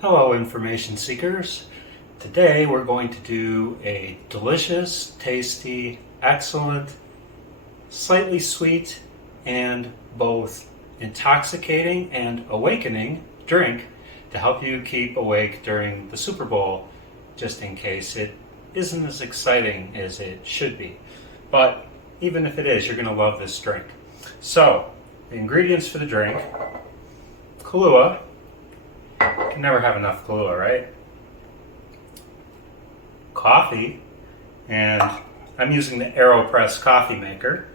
Hello, information seekers. Today we're going to do a delicious, tasty, excellent, slightly sweet, and both intoxicating and awakening drink to help you keep awake during the Super Bowl, just in case it isn't as exciting as it should be. But even if it is, you're going to love this drink. So, the ingredients for the drink: Kahlua. You can never have enough Kahlua, right? Coffee, and I'm using the AeroPress coffee maker.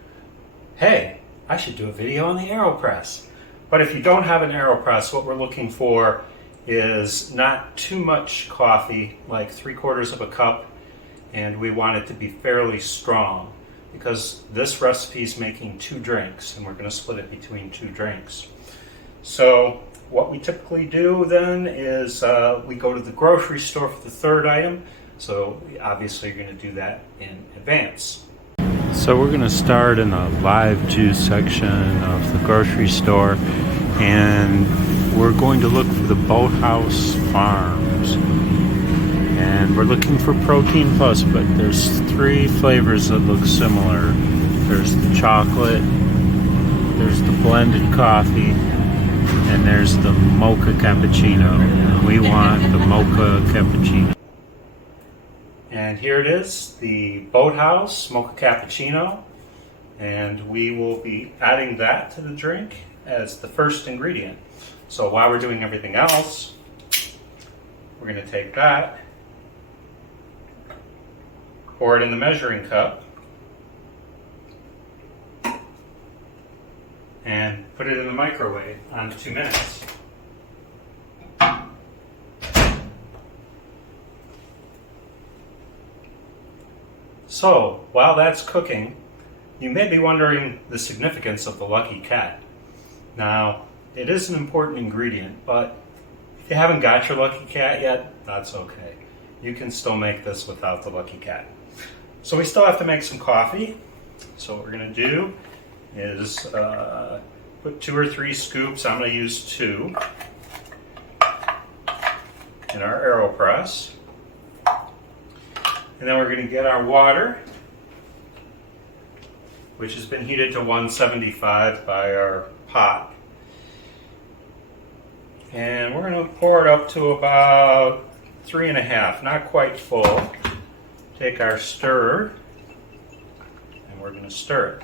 Hey, I should do a video on the AeroPress. But if you don't have an AeroPress, what we're looking for is not too much coffee, like 3/4 of a cup, and we want it to be fairly strong because this recipe is making 2 drinks, and we're going to split it between 2 drinks. So what we typically do then is we go to the grocery store for the 3rd item. So obviously you're going to do that in advance. So we're going to start in the live juice section of the grocery store, and we're going to look for the Boathouse Farms. And we're looking for Protein Plus, but there's 3 flavors that look similar. There's the chocolate, there's the blended coffee, and there's the Mocha Cappuccino. We want the Mocha Cappuccino. And here it is, the Boathouse Mocha Cappuccino. And we will be adding that to the drink as the first ingredient. So while we're doing everything else, we're going to take that, pour it in the measuring cup, and put it in the microwave on 2 minutes. So, while that's cooking, you may be wondering the significance of the Lucky Cat. Now, it is an important ingredient, but if you haven't got your Lucky Cat yet, that's okay. You can still make this without the Lucky Cat. So we still have to make some coffee. So what we're going to do is put 2 or 3 scoops. I'm going to use 2 in our AeroPress. And then we're going to get our water, which has been heated to 175 by our pot. And we're going to pour it up to about 3.5, not quite full. Take our stirrer, and we're going to stir it.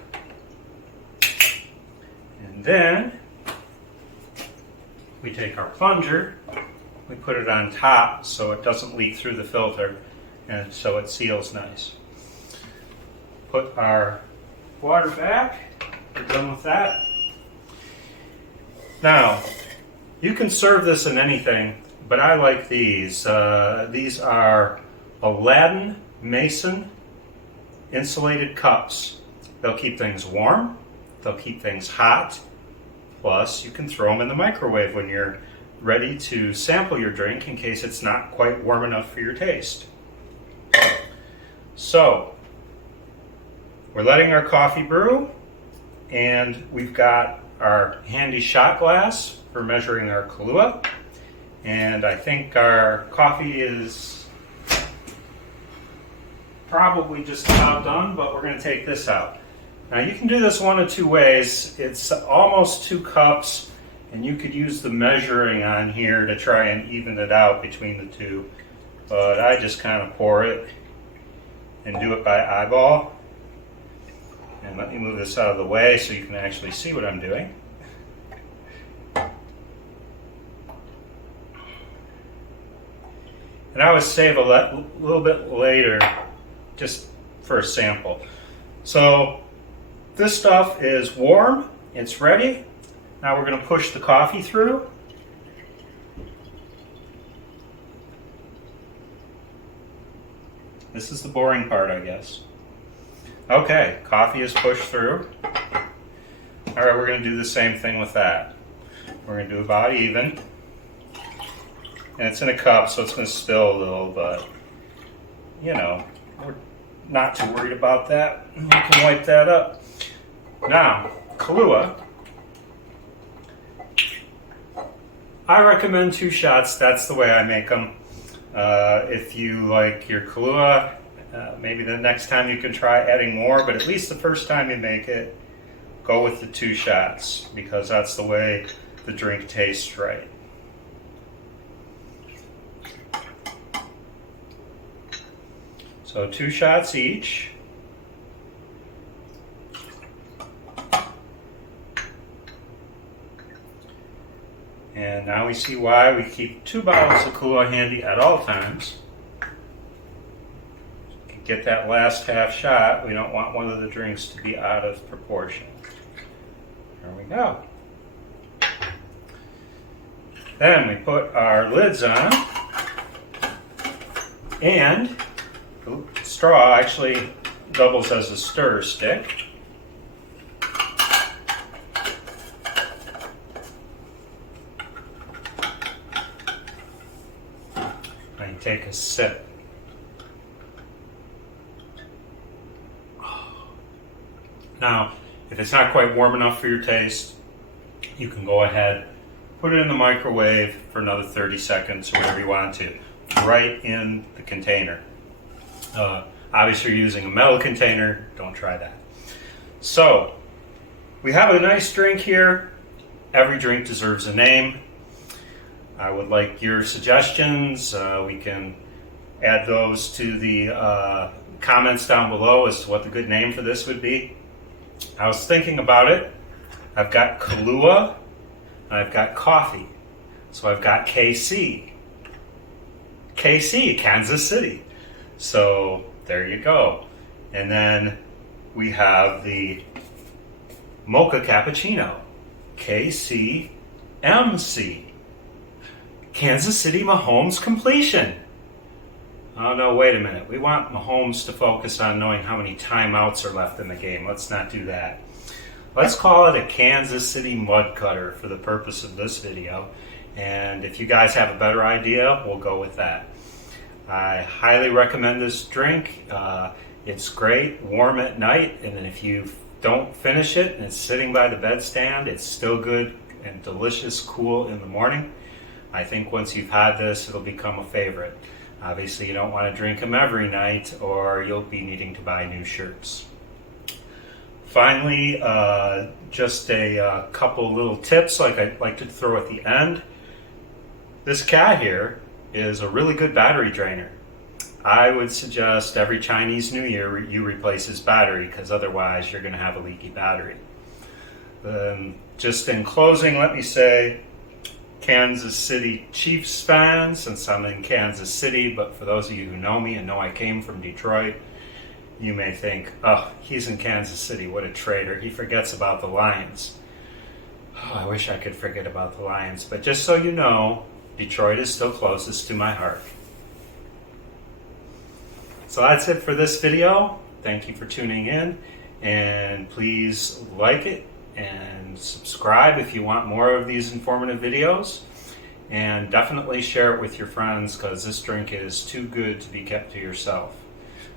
And then we take our plunger, we put it on top so it doesn't leak through the filter, and so it seals nice. Put our water back. We're done with that. Now, you can serve this in anything, but I like these. These are Aladdin Mason insulated cups. They'll keep things warm, they'll keep things hot, plus you can throw them in the microwave when you're ready to sample your drink in case it's not quite warm enough for your taste. So, we're letting our coffee brew, and we've got our handy shot glass for measuring our Kahlua, and I think our coffee is probably just about done, but we're going to take this out. Now you can do this one of 2 ways. It's almost 2 cups, and you could use the measuring on here to try and even it out between the 2. But I just kind of pour it and do it by eyeball. And let me move this out of the way so you can actually see what I'm doing. And I would save a little bit later just for a sample. So this stuff is warm, it's ready. Now we're going to push the coffee through. This is the boring part, I guess. Okay, coffee is pushed through. All right, we're going to do the same thing with that. We're going to do about even. And it's in a cup, so it's going to spill a little, but you know, we're not too worried about that. We can wipe that up. Now, Kahlua I recommend 2 shots. That's the way I make them. If you like your Kahlua, maybe the next time you can try adding more, but at least the first time you make it, go with the 2 shots because that's the way the drink tastes right. So 2 shots each. And now we see why we keep 2 bottles of Kahlua handy at all times. Get that last half shot. We don't want one of the drinks to be out of proportion. There we go. Then we put our lids on, and the straw actually doubles as a stir stick. And take a sip. Now, if it's not quite warm enough for your taste, you can go ahead, put it in the microwave for another 30 seconds or whatever you want to, right in the container. Obviously, you're using a metal container, don't try that. So, we have a nice drink here. Every drink deserves a name. I would like your suggestions. We can add those to the comments down below as to what the good name for this would be. I was thinking about it. I've got Kahlua and I've got coffee. So I've got KC. KC, Kansas City. So there you go. And then we have the Mocha Cappuccino. KCMC. Kansas City Mahomes completion. Oh no, wait a minute. We want Mahomes to focus on knowing how many timeouts are left in the game. Let's not do that. Let's call it a Kansas City mud cutter for the purpose of this video. And if you guys have a better idea, we'll go with that. I highly recommend this drink. It's great, warm at night, and then if you don't finish it and it's sitting by the bedstand, it's still good and delicious, cool in the morning. I think once you've had this, it'll become a favorite. Obviously, you don't want to drink them every night or you'll be needing to buy new shirts. Finally, just a couple little tips like I'd like to throw at the end. This cat here is a really good battery drainer. I would suggest every Chinese New Year you replace his battery because otherwise you're going to have a leaky battery. Just in closing, let me say, Kansas City Chiefs fans, since I'm in Kansas City, but for those of you who know me and know I came from Detroit, you may think, oh, he's in Kansas City, what a traitor. He forgets about the Lions. Oh, I wish I could forget about the Lions, but just so you know, Detroit is still closest to my heart. So that's it for this video. Thank you for tuning in, and please like it and subscribe if you want more of these informative videos, and definitely share it with your friends because this drink is too good to be kept to yourself.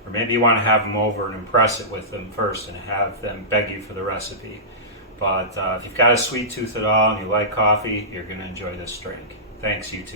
Or maybe you want to have them over and impress it with them first and have them beg you for the recipe. But if you've got a sweet tooth at all and you like coffee, you're going to enjoy this drink. Thanks, YouTube.